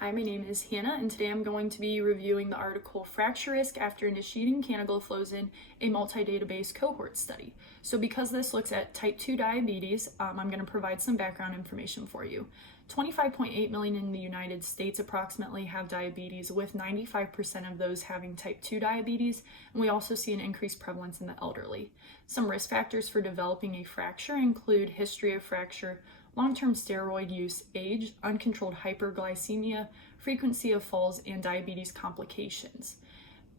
Hi, my name is Hannah, and today I'm going to be reviewing the article Fracture Risk After Initiating Canagliflozin, a Multi-Database Cohort Study. So because this looks at type 2 diabetes, I'm going to provide some background information for you. 25.8 million in the United States approximately have diabetes, with 95% of those having type 2 diabetes, and we also see an increased prevalence in the elderly. Some risk factors for developing a fracture include history of fracture, long-term steroid use, age, uncontrolled hyperglycemia, frequency of falls, and diabetes complications.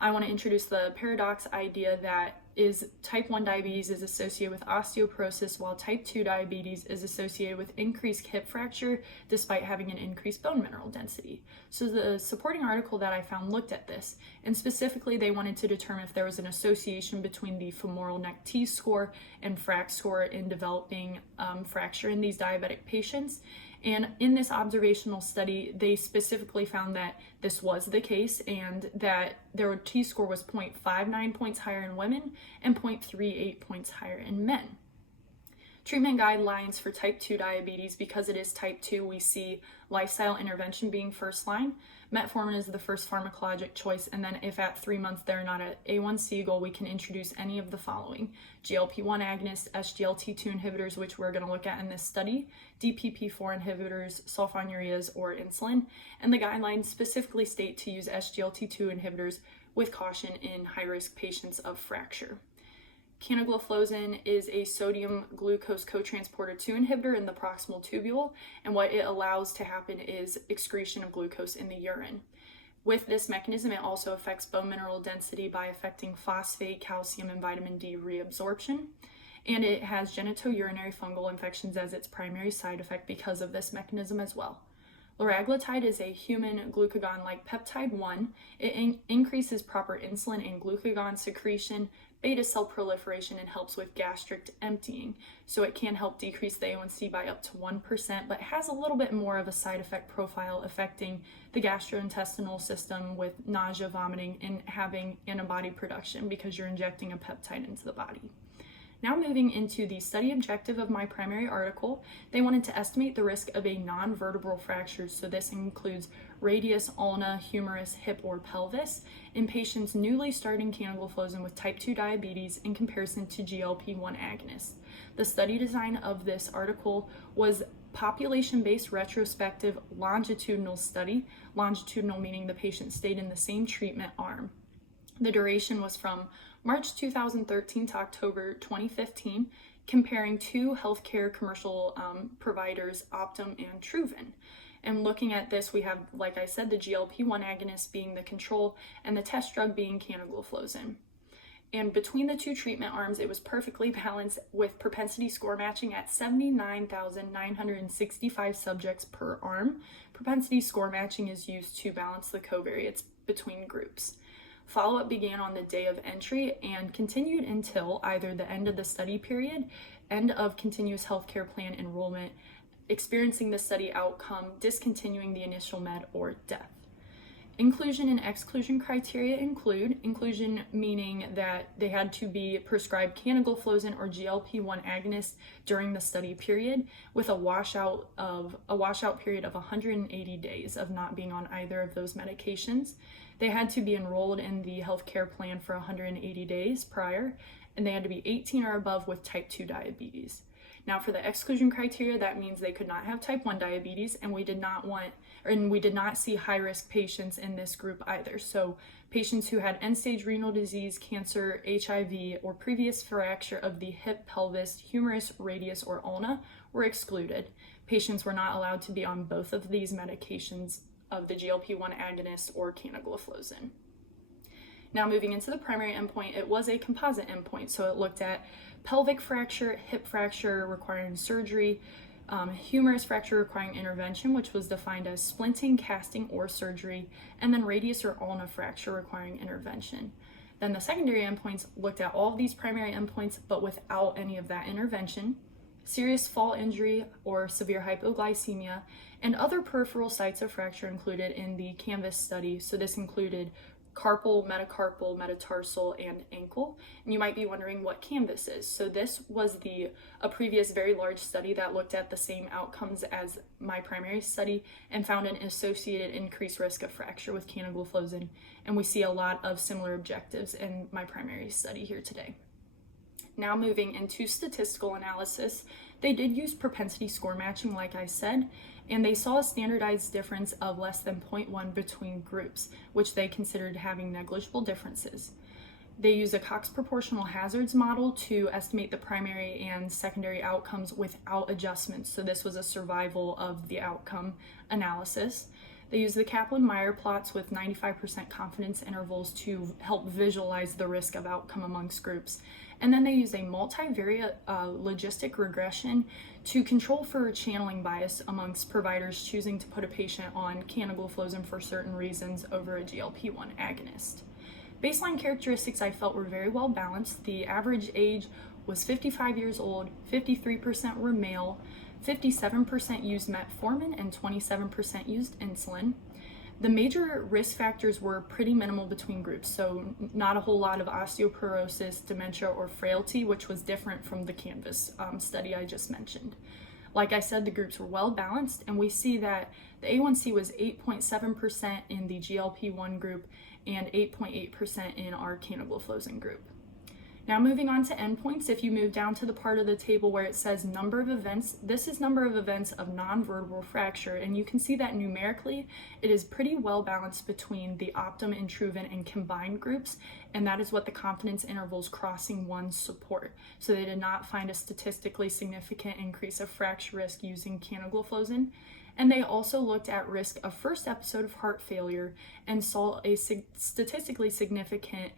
I want to introduce the paradox idea that type 1 diabetes is associated with osteoporosis, while type 2 diabetes is associated with increased hip fracture despite having an increased bone mineral density. So the supporting article that I found looked at this, and specifically they wanted to determine if there was an association between the femoral neck T-score and FRAX score in developing fracture in these diabetic patients. And in this observational study, they specifically found that this was the case and that their T-score was 0.59 points higher in women and 0.38 points higher in men. Treatment guidelines for type 2 diabetes: because it is type 2, we see lifestyle intervention being first line. Metformin is the first pharmacologic choice, and then if at 3 months they're not at A1C goal, we can introduce any of the following: GLP-1 agonists, SGLT2 inhibitors, which we're going to look at in this study, DPP-4 inhibitors, sulfonylureas, or insulin. And the guidelines specifically state to use SGLT2 inhibitors with caution in high-risk patients of fracture. Canagliflozin is a sodium glucose cotransporter 2 inhibitor in the proximal tubule, and what it allows to happen is excretion of glucose in the urine. With this mechanism, it also affects bone mineral density by affecting phosphate, calcium, and vitamin D reabsorption, and it has genitourinary fungal infections as its primary side effect because of this mechanism as well. Liraglutide is a human glucagon-like peptide 1. It increases proper insulin and glucagon secretion, beta cell proliferation, and helps with gastric emptying. So it can help decrease the A1C by up to 1%, but has a little bit more of a side effect profile affecting the gastrointestinal system with nausea, vomiting, and having antibody production because you're injecting a peptide into the body. Now moving into the study objective of my primary article, they wanted to estimate the risk of a non-vertebral fracture, so this includes radius, ulna, humerus, hip, or pelvis, in patients newly starting canagliflozin with type 2 diabetes in comparison to GLP-1 agonists. The study design of this article was population-based retrospective longitudinal study, longitudinal meaning the patient stayed in the same treatment arm. The duration was from March 2013 to October 2015, comparing two healthcare commercial providers, Optum and Truven. And looking at this, we have, like I said, the GLP-1 agonist being the control and the test drug being canagliflozin. And between the two treatment arms, it was perfectly balanced with propensity score matching at 79,965 subjects per arm. Propensity score matching is used to balance the covariates between groups. Follow-up began on the day of entry and continued until either the end of the study period, end of continuous healthcare plan enrollment, experiencing the study outcome, discontinuing the initial med, or death. Inclusion and exclusion criteria include inclusion meaning that they had to be prescribed canagliflozin or GLP-1 agonists during the study period, with a washout period of 180 days of not being on either of those medications. They had to be enrolled in the healthcare plan for 180 days prior, and they had to be 18 or above with type 2 diabetes. Now for the exclusion criteria, that means they could not have type 1 diabetes, and we did not see high-risk patients in this group either. So patients who had end-stage renal disease, cancer, HIV, or previous fracture of the hip, pelvis, humerus, radius, or ulna were excluded. Patients were not allowed to be on both of these medications of the GLP-1 agonist or canagliflozin. Now moving into the primary endpoint, it was a composite endpoint, so it looked at pelvic fracture, hip fracture requiring surgery, humerus fracture requiring intervention, which was defined as splinting, casting, or surgery, and then radius or ulna fracture requiring intervention. Then the secondary endpoints looked at all of these primary endpoints, but without any of that intervention: serious fall injury or severe hypoglycemia, and other peripheral sites of fracture included in the CANVAS study. So this included carpal, metacarpal, metatarsal, and ankle. And you might be wondering what Canvas is. So this was a previous very large study that looked at the same outcomes as my primary study and found an associated increased risk of fracture with canagliflozin. And we see a lot of similar objectives in my primary study here today. Now moving into statistical analysis, they did use propensity score matching, like I said, and they saw a standardized difference of less than 0.1 between groups, which they considered having negligible differences. They used a Cox proportional hazards model to estimate the primary and secondary outcomes without adjustments. So this was a survival of the outcome analysis. They used the Kaplan-Meier plots with 95% confidence intervals to help visualize the risk of outcome amongst groups. And then they used a multivariate logistic regression to control for channeling bias amongst providers choosing to put a patient on canagliflozin for certain reasons over a GLP-1 agonist. Baseline characteristics I felt were very well balanced. The average age was 55 years old, 53% were male, 57% used metformin, and 27% used insulin. The major risk factors were pretty minimal between groups, so not a whole lot of osteoporosis, dementia, or frailty, which was different from the Canvas study I just mentioned. Like I said, the groups were well balanced, and we see that the A1C was 8.7% in the GLP-1 group and 8.8% in our canagliflozin group. Now moving on to endpoints, if you move down to the part of the table where it says number of events, this is number of events of non-vertebral fracture, and you can see that numerically it is pretty well balanced between the Optum, Intruvin, and combined groups, and that is what the confidence intervals crossing 1 support. So they did not find a statistically significant increase of fracture risk using canagliflozin. And they also looked at risk of first episode of heart failure and saw a statistically significant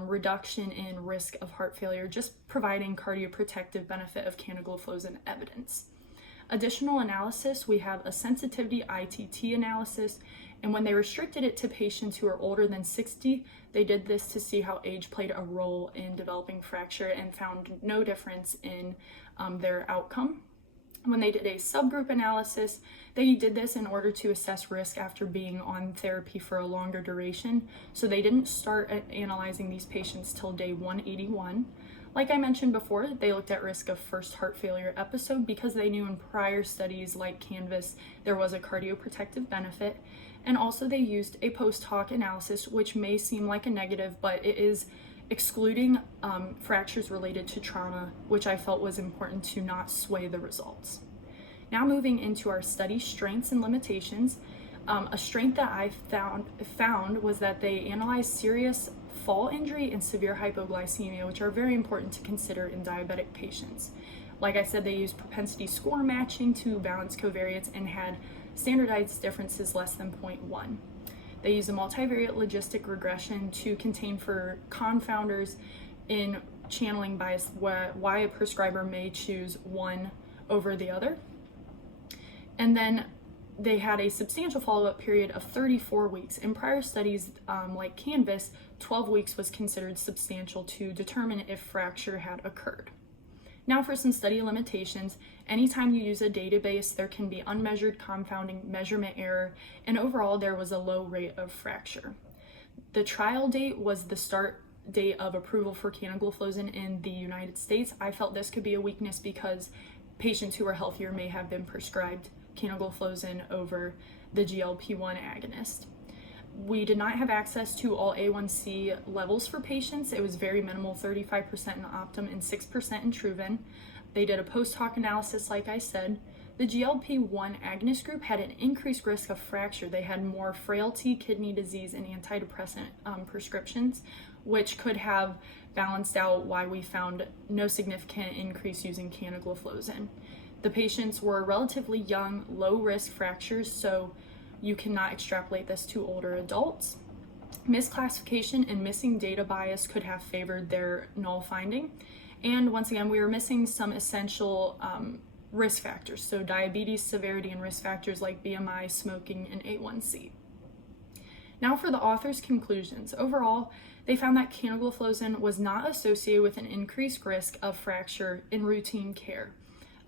reduction in risk of heart failure, just providing cardioprotective benefit of canagliflozin evidence. Additional analysis, we have a sensitivity ITT analysis, and when they restricted it to patients who are older than 60, they did this to see how age played a role in developing fracture and found no difference in their outcome. When they did a subgroup analysis, they did this in order to assess risk after being on therapy for a longer duration. So they didn't start analyzing these patients till day 181. Like I mentioned before, they looked at risk of first heart failure episode because they knew in prior studies like Canvas there was a cardioprotective benefit. And also they used a post hoc analysis, which may seem like a negative, but it is excluding fractures related to trauma, which I felt was important to not sway the results. Now moving into our study strengths and limitations, a strength that I found was that they analyzed serious fall injury and severe hypoglycemia, which are very important to consider in diabetic patients. Like I said, they used propensity score matching to balance covariates and had standardized differences less than 0.1. They use a multivariate logistic regression to contain for confounders in channeling bias, why a prescriber may choose one over the other. And then they had a substantial follow-up period of 34 weeks. In prior studies like Canvas, 12 weeks was considered substantial to determine if fracture had occurred. Now for some study limitations. Anytime you use a database, there can be unmeasured confounding, measurement error, and overall there was a low rate of fracture. The trial date was the start date of approval for canagliflozin in the United States. I felt this could be a weakness because patients who are healthier may have been prescribed canagliflozin over the GLP-1 agonist. We did not have access to all A1C levels for patients. It was very minimal, 35% in Optum and 6% in Intruvin. They did a post hoc analysis, like I said. The GLP-1 agonist group had an increased risk of fracture. They had more frailty, kidney disease, and antidepressant prescriptions, which could have balanced out why we found no significant increase using canagliflozin. The patients were relatively young, low-risk fractures, so you cannot extrapolate this to older adults. Misclassification and missing data bias could have favored their null finding. And once again, we were missing some essential risk factors, so diabetes severity and risk factors like BMI, smoking, and A1C. Now for the author's conclusions. Overall, they found that canagliflozin was not associated with an increased risk of fracture in routine care.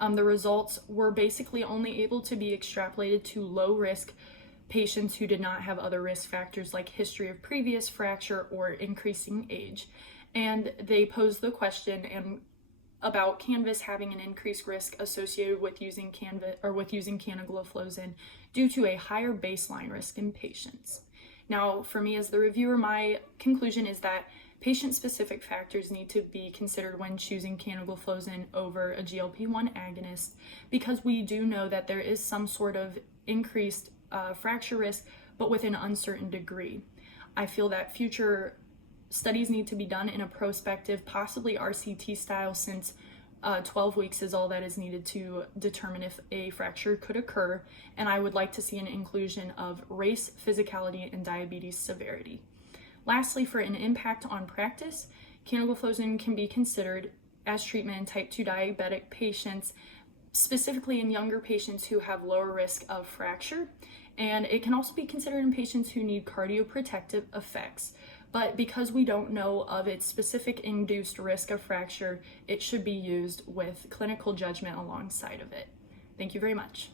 The results were basically only able to be extrapolated to low-risk patients who did not have other risk factors like history of previous fracture or increasing age. And they posed the question about Canvas having an increased risk associated with using Canagliflozin due to a higher baseline risk in patients. Now, for me as the reviewer, my conclusion is that patient-specific factors need to be considered when choosing Canagliflozin over a GLP-1 agonist, because we do know that there is some sort of increased fracture risk, but with an uncertain degree. I feel that future studies need to be done in a prospective, possibly RCT style, since 12 weeks is all that is needed to determine if a fracture could occur, and I would like to see an inclusion of race, physicality, and diabetes severity. Lastly, for an impact on practice, Canagliflozin can be considered as treatment in type 2 diabetic patients, specifically in younger patients who have lower risk of fracture, and it can also be considered in patients who need cardioprotective effects. But because we don't know of its specific induced risk of fracture, it should be used with clinical judgment alongside of it. Thank you very much.